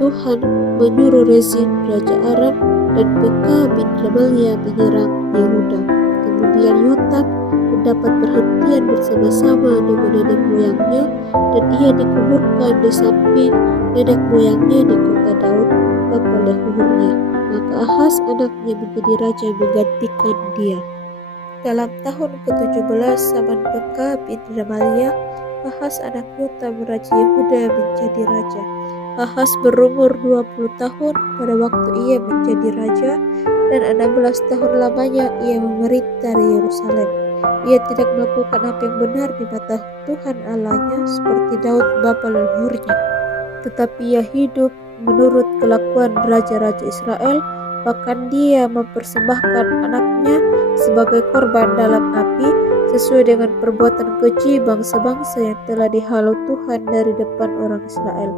Tuhan menyuruh Rezin raja Aram dan Pekah bin Remalia menyerang Yehuda. Kemudian Yotam mendapat perhentian bersama-sama dengan nenek moyangnya, dan ia dikuburkan di samping nenek moyangnya di kota Daud, bapa leluhurnya. Maka Ahaz anaknya menjadi raja menggantikan dia. Dalam tahun ke-17 Saman Pekah bin Remalia, Ahaz anak Yotam raja Yehuda menjadi raja. Ahaz berumur 20 tahun pada waktu ia menjadi raja, dan 16 tahun lamanya ia memerintah di Yerusalem. Ia tidak melakukan apa yang benar di mata Tuhan Allahnya seperti Daud bapa leluhurnya, tetapi ia hidup menurut kelakuan raja-raja Israel. Bahkan dia mempersembahkan anaknya sebagai korban dalam api sesuai dengan perbuatan keji bangsa-bangsa yang telah dihalau Tuhan dari depan orang Israel.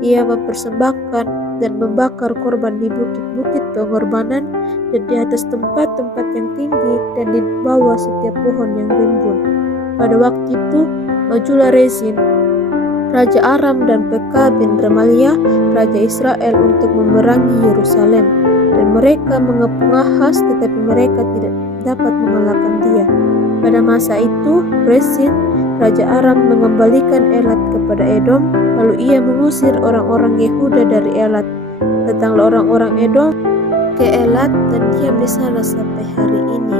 Ia mempersembahkan dan membakar korban di bukit-bukit pengorbanan dan di atas tempat-tempat yang tinggi dan di bawah setiap pohon yang rimbun. Pada waktu itu majulah Rezin raja Aram dan Pekah bin Remalia raja Israel untuk memerangi Yerusalem, dan mereka mengepung Ahaz, tetapi mereka tidak dapat mengalahkan dia. Pada masa itu Rezin raja Aram mengembalikan Elat kepada Edom, lalu ia mengusir orang-orang Yehuda dari Elat. Datanglah orang-orang Edom ke Elat dan diam di sana sampai hari ini.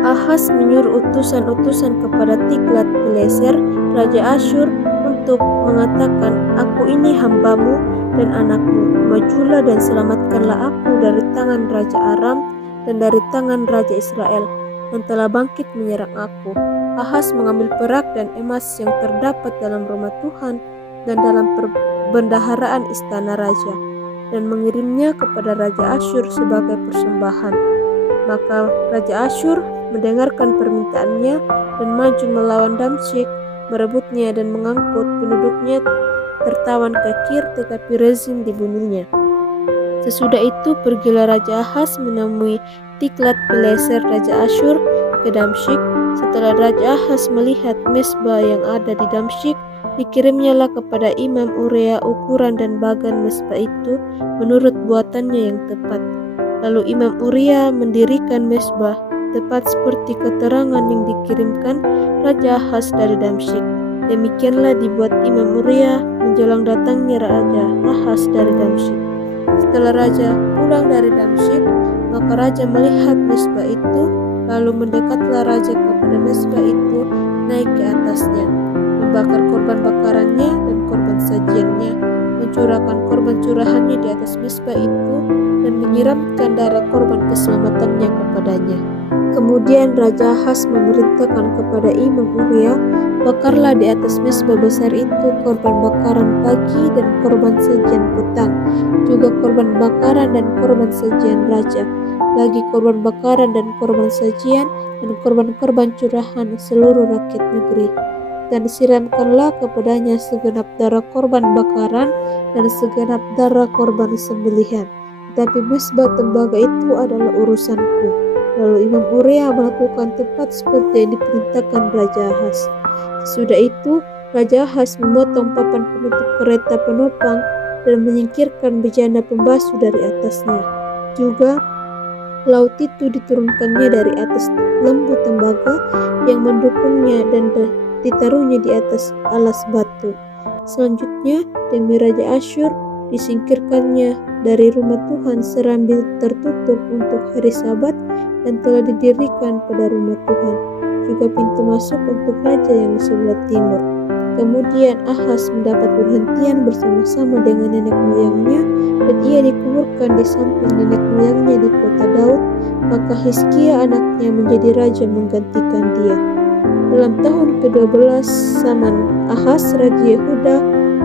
Ahaz menyuruh utusan-utusan kepada Tiglat-Pileser raja Asyur untuk mengatakan, "Aku ini hambamu dan anakmu, majulah dan selamatkanlah aku dari tangan raja Aram dan dari tangan raja Israel yang telah bangkit menyerang aku." Ahaz mengambil perak dan emas yang terdapat dalam rumah Tuhan dan dalam perbendaharaan istana raja, dan mengirimnya kepada raja Asyur sebagai persembahan. Maka raja Asyur mendengarkan permintaannya dan maju melawan Damsyik, merebutnya dan mengangkut penduduknya tertawan ke Kir, tetapi Rezin dibunuhnya. Sesudah itu pergilah raja Ahaz menemui Tiglat-Pileser raja Asyur ke Damsyik. Setelah raja Ahaz melihat mezbah yang ada di Damsyik, dikirimnyalah kepada Imam Uria ukuran dan bagan mezbah itu menurut buatannya yang tepat. Lalu Imam Uria mendirikan mezbah tepat seperti keterangan yang dikirimkan raja Ahaz dari Damsyik. Demikianlah dibuat Imam Uria menjelang datangnya raja Ahaz dari Damsyik. Setelah raja pulang dari Damsyik, maka raja melihat mezbah itu, lalu mendekatlah raja kepada mezbah itu, naik ke atasnya, membakar korban bakarannya dan korban sajiannya, mencurahkan korban curahannya di atas mezbah itu, dan menyiramkan darah korban keselamatannya kepadanya. Kemudian raja Ahaz memerintahkan kepada Imam Uria, "Bakarlah di atas mezbah besar itu korban bakaran pagi dan korban sajian petang, juga korban bakaran dan korban sajian raja, lagi korban bakaran dan korban sajian dan korban-korban curahan seluruh rakyat negeri. Dan siramkanlah kepadanya segenap darah korban bakaran dan segenap darah korban sembelihan. Tetapi mezbah tembaga itu adalah urusanku." Lalu Imam Uria melakukan tepat seperti yang diperintahkan Raja Ahaz. Sesudah itu Raja Ahaz memotong papan penutup kereta penopang dan menyingkirkan bejana pembasuh dari atasnya. Juga Laut itu diturunkannya dari atas lembu tembaga yang mendukungnya dan ditaruhnya di atas alas batu. Selanjutnya, demi Raja Asyur disingkirkannya dari rumah Tuhan serambi tertutup untuk hari Sabat dan telah didirikan pada rumah Tuhan, juga pintu masuk untuk raja yang di sebelah timur. Kemudian Ahaz mendapat perhentian bersama-sama dengan nenek moyangnya dan ia dikuburkan di samping nenek moyangnya di kota Daud. Maka Hizkia anaknya menjadi raja menggantikan dia. Dalam tahun ke-12 zaman Ahaz raja Yehuda,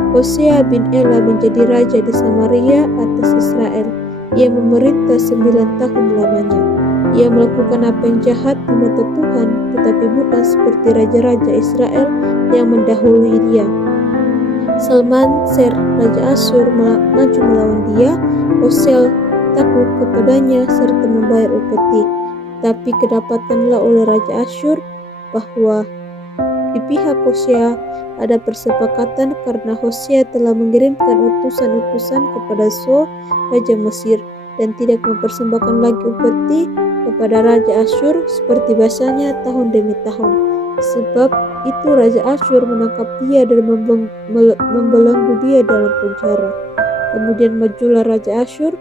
Hosea bin Ela menjadi raja di Samaria atas Israel. Ia memerintah 9 tahun lamanya. Ia melakukan apa yang jahat di mata Tuhan, tetapi bukan seperti raja-raja Israel yang mendahului dia. Salmanser raja Asyur maju melawan dia. Hosea takut kepadanya serta membayar upeti. Tapi kedapatanlah oleh raja Asyur bahwa di pihak Hosea ada persepakatan karena Hosea telah mengirimkan utusan-utusan kepada So, raja Mesir, dan tidak mempersembahkan lagi upeti kepada raja Asyur seperti biasanya tahun demi tahun. Sebab itu raja Asyur menangkap dia dan membelenggu dia dalam penjara. Kemudian majulah raja Asyur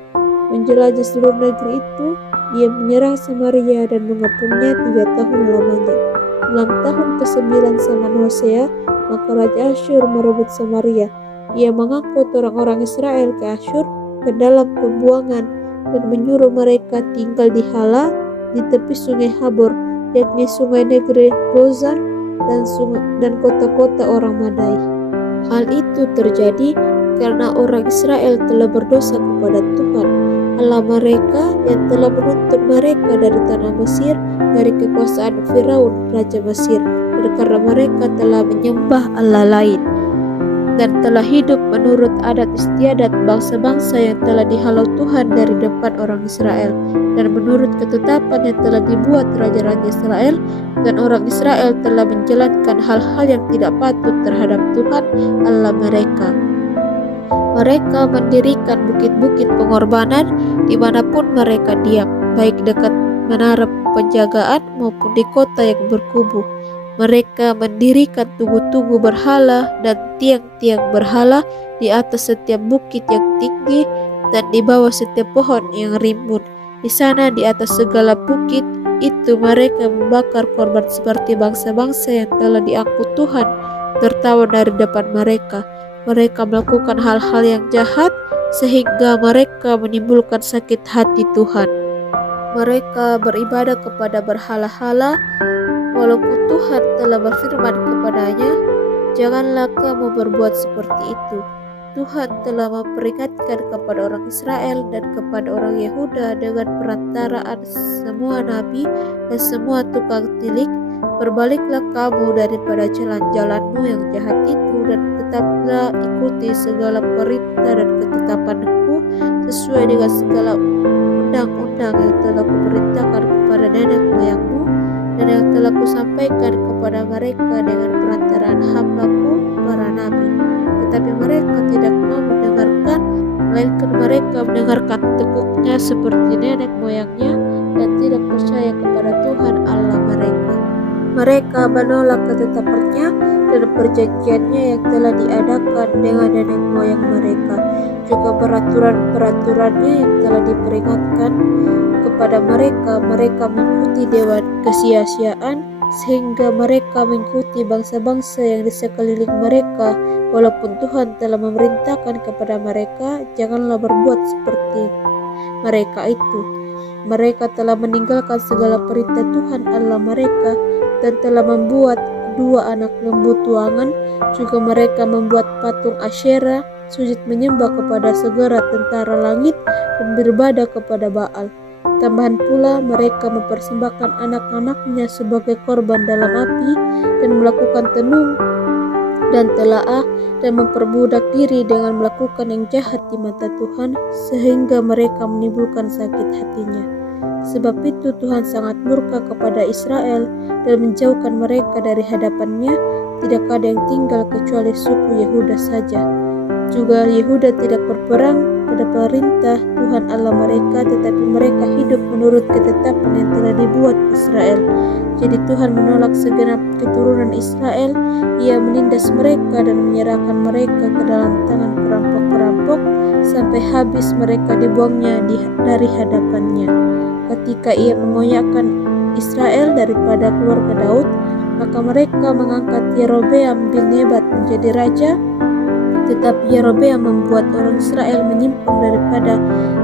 menjelajah seluruh negeri itu. Dia menyerang Samaria dan mengepungnya 3 tahun lamanya. Dalam tahun ke-9 zaman Hosea, maka raja Asyur merebut Samaria. Ia mengangkut orang-orang Israel ke Asyur ke dalam pembuangan dan menyuruh mereka tinggal di Hala di tepi sungai Habor, yakni sungai negeri Gozan dan kota-kota orang Madai. Hal itu terjadi karena orang Israel telah berdosa kepada Tuhan Allah mereka yang telah menuntut mereka dari tanah Mesir, dari kekuasaan Firaun raja Mesir, dan karena mereka telah menyembah Allah lain dan telah hidup menurut adat istiadat bangsa-bangsa yang telah dihalau Tuhan dari depan orang Israel, dan menurut ketetapan yang telah dibuat raja-raja Israel, dan orang Israel telah menjalankan hal-hal yang tidak patut terhadap Tuhan Allah mereka. Mereka mendirikan bukit-bukit pengorbanan dimanapun mereka diam, baik dekat menara penjagaan maupun di kota yang berkubu. Mereka mendirikan tugu-tugu berhala dan tiang-tiang berhala di atas setiap bukit yang tinggi dan di bawah setiap pohon yang rimbun. Di sana di atas segala bukit itu mereka membakar korban seperti bangsa-bangsa yang telah diangkut Tuhan tertawa dari depan mereka. Mereka melakukan hal-hal yang jahat sehingga mereka menimbulkan sakit hati Tuhan. Mereka beribadah kepada berhala-hala walaupun Tuhan telah berfirman kepadanya, "Janganlah kamu berbuat seperti itu." Tuhan telah memperingatkan kepada orang Israel dan kepada orang Yehuda dengan perantaraan semua nabi dan semua tukang tilik, "Berbaliklah kamu daripada jalan-jalanmu yang jahat itu dan tetaplah ikuti segala perintah dan ketetapanku sesuai dengan segala undang-undang yang telah kuperintahkan kepada nenek moyangmu dan yang telah kusampaikan kepada mereka dengan perantaraan hamba-Ku para nabi." Tetapi mereka tidak mau mendengarkan, melainkan mereka mendengarkan tekuknya seperti nenek moyangnya dan tidak percaya kepada Tuhan Allah mereka. Mereka menolak ketetapannya dan perjanjiannya yang telah diadakan dengan nenek moyang mereka, juga peraturan-peraturannya yang telah diperingatkan kepada mereka. Mereka mengikuti dewa kesia-siaan sehingga mereka mengikuti bangsa-bangsa yang di sekeliling mereka, walaupun Tuhan telah memerintahkan kepada mereka, "Janganlah berbuat seperti mereka itu." Mereka telah meninggalkan segala perintah Tuhan Allah mereka dan telah membuat 2 anak lembu tuangan. Juga mereka membuat patung Asyera, sujud menyembah kepada segala tentara langit dan beribadah kepada Baal. Tambahan pula mereka mempersembahkan anak-anaknya sebagai korban dalam api dan melakukan tenung dan telaah dan memperbudak diri dengan melakukan yang jahat di mata Tuhan sehingga mereka menimbulkan sakit hatinya. Sebab itu Tuhan sangat murka kepada Israel dan menjauhkan mereka dari hadapannya. Tidak ada yang tinggal kecuali suku Yehuda saja. Juga Yehuda tidak berperang pada perintah Tuhan Allah mereka, tetapi mereka hidup menurut ketetapan yang telah dibuat Israel. Jadi Tuhan menolak segenap keturunan Israel. Ia menindas mereka dan menyerahkan mereka ke dalam tangan perampok-perampok sampai habis mereka dibuangnya dari hadapannya. Ketika ia mengoyakkan Israel daripada keluarga Daud, maka mereka mengangkat Yerobeam bin Nebat menjadi raja. Tetapi Yerobeam membuat orang Israel menyimpang daripada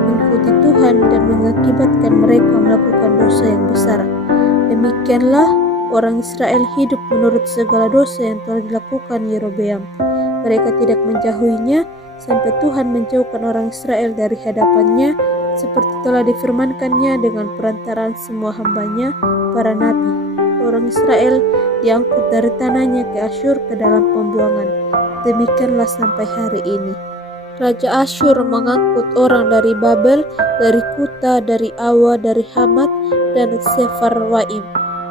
mengikuti Tuhan dan mengakibatkan mereka melakukan dosa yang besar. Demikianlah orang Israel hidup menurut segala dosa yang telah dilakukan Yerobeam. Mereka tidak menjauhinya sampai Tuhan menjauhkan orang Israel dari hadapannya, seperti telah difirmankannya dengan perantaraan semua hambanya, para nabi. Orang Israel diangkut dari tanahnya ke Asyur ke dalam pembuangan. Demikianlah sampai hari ini. Raja Asyur mengangkut orang dari Babel, dari Kuta, dari Awa, dari Hamat, dan Sefarwaim.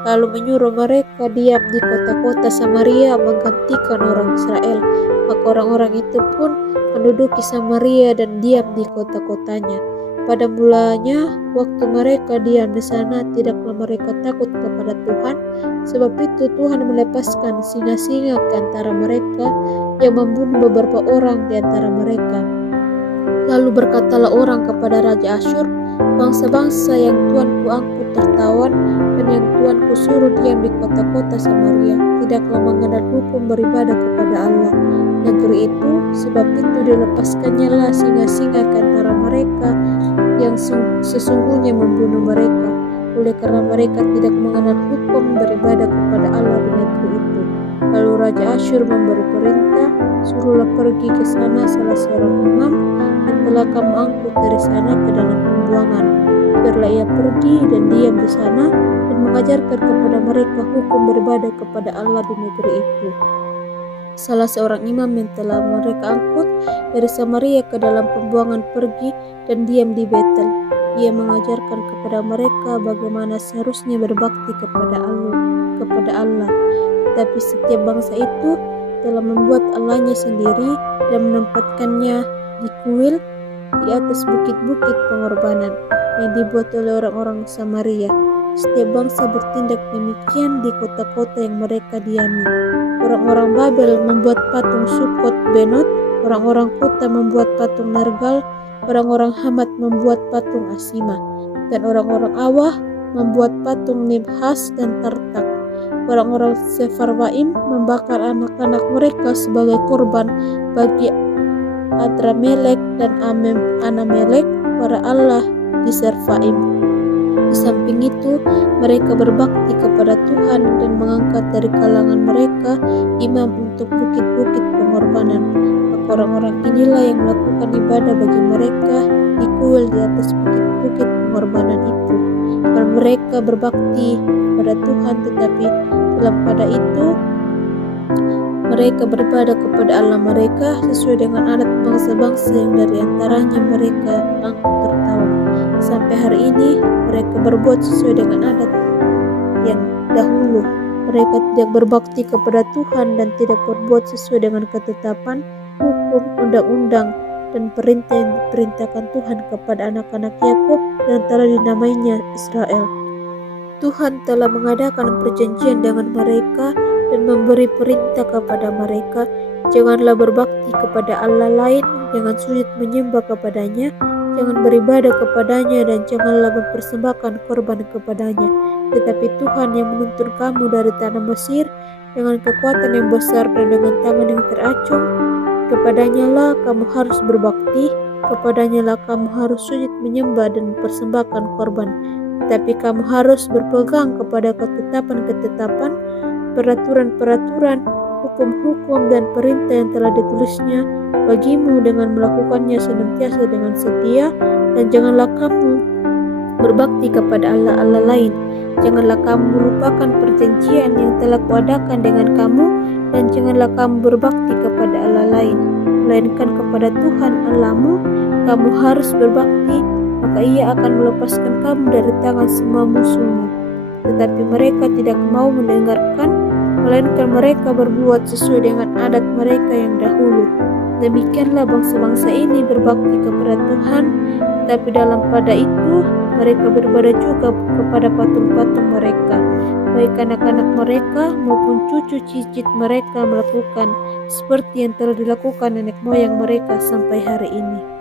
Lalu menyuruh mereka diam di kota-kota Samaria menggantikan orang Israel. Maka orang-orang itu pun menduduki Samaria dan diam di kota-kotanya. Pada mulanya, waktu mereka diam di sana, tidaklah mereka takut kepada Tuhan. Sebab itu Tuhan melepaskan singa-singa ke antara mereka yang membunuh beberapa orang di antara mereka. Lalu berkatalah orang kepada Raja Asyur, bangsa-bangsa yang Tuanku angkut tertawan dan yang Tuanku suruh diam di kota-kota Samaria tidaklah mengenal hukum beribadah kepada Allah negeri itu. Sebab itu dilepaskannya lah singa-singa ke antara mereka yang sesungguhnya membunuh mereka, oleh karena mereka tidak mengenal hukum beribadah kepada Allah di negeri itu. Lalu Raja Asyur memberi perintah, suruhlah pergi ke sana salah seorang imam yang telah kamu angkut dari sana ke dalam pembuangan. Biarlah ia pergi dan diam di sana dan mengajarkan kepada mereka hukum beribadah kepada Allah di negeri itu. Salah seorang imam yang telah mereka angkut dari Samaria ke dalam pembuangan pergi dan diam di Betel. Ia mengajarkan kepada mereka bagaimana seharusnya berbakti kepada Allah. Tapi setiap bangsa itu telah membuat Allahnya sendiri dan menempatkannya di kuil di atas bukit-bukit pengorbanan yang dibuat oleh orang-orang Samaria. Setiap bangsa bertindak demikian di kota-kota yang mereka diami. Orang-orang Babel membuat patung Sukot Benot, orang-orang Kuta membuat patung Nergal, orang-orang Hamat membuat patung Asima, dan orang-orang Awah membuat patung Nibhas dan Tartak. Orang-orang Sefarwaim membakar anak-anak mereka sebagai korban bagi Adramelek dan Anamelek, para Allah di Serfaim. Di samping itu, mereka berbakti kepada Tuhan dan mengangkat dari kalangan mereka imam untuk bukit-bukit pengorbanan. Maka orang-orang inilah yang melakukan ibadah bagi mereka di kuil di atas bukit-bukit pengorbanan itu. Dan mereka berbakti kepada Tuhan, tetapi dalam pada itu mereka beribadah kepada Allah mereka sesuai dengan adat bangsa-bangsa yang dari antaranya mereka angkut tertawan. Sampai hari ini mereka berbuat sesuai dengan adat yang dahulu. Mereka tidak berbakti kepada Tuhan dan tidak berbuat sesuai dengan ketetapan, hukum, undang-undang, dan perintah yang diperintahkan Tuhan kepada anak-anak Yakub yang telah dinamainya Israel. Tuhan telah mengadakan perjanjian dengan mereka dan memberi perintah kepada mereka, janganlah berbakti kepada Allah lain, jangan sujud menyembah kepadanya, jangan beribadah kepadanya, dan janganlah mempersembahkan korban kepadanya. Tetapi Tuhan yang menuntun kamu dari tanah Mesir dengan kekuatan yang besar dan dengan tangan yang teracung, kepadanya lah kamu harus berbakti, kepadanya lah kamu harus sujud menyembah dan mempersembahkan korban. Tetapi kamu harus berpegang kepada ketetapan-ketetapan, peraturan-peraturan, hukum-hukum, dan perintah yang telah ditulisnya bagimu dengan melakukannya senantiasa dengan setia. Dan janganlah kamu berbakti kepada Allah lain. Janganlah kamu melupakan perjanjian yang telah kuadakan dengan kamu, dan janganlah kamu berbakti kepada Allah lain, melainkan kepada Tuhan Allahmu kamu harus berbakti, maka Ia akan melepaskan kamu dari tangan semua musuhmu. Tetapi mereka tidak mau mendengarkan, melainkan mereka berbuat sesuai dengan adat mereka yang dahulu. Demikianlah bangsa-bangsa ini berbakti kepada Tuhan, tetapi pada itu mereka beribadah juga kepada patung-patung mereka. Baik anak-anak mereka maupun cucu cicit mereka melakukan seperti yang telah dilakukan nenek moyang mereka sampai hari ini.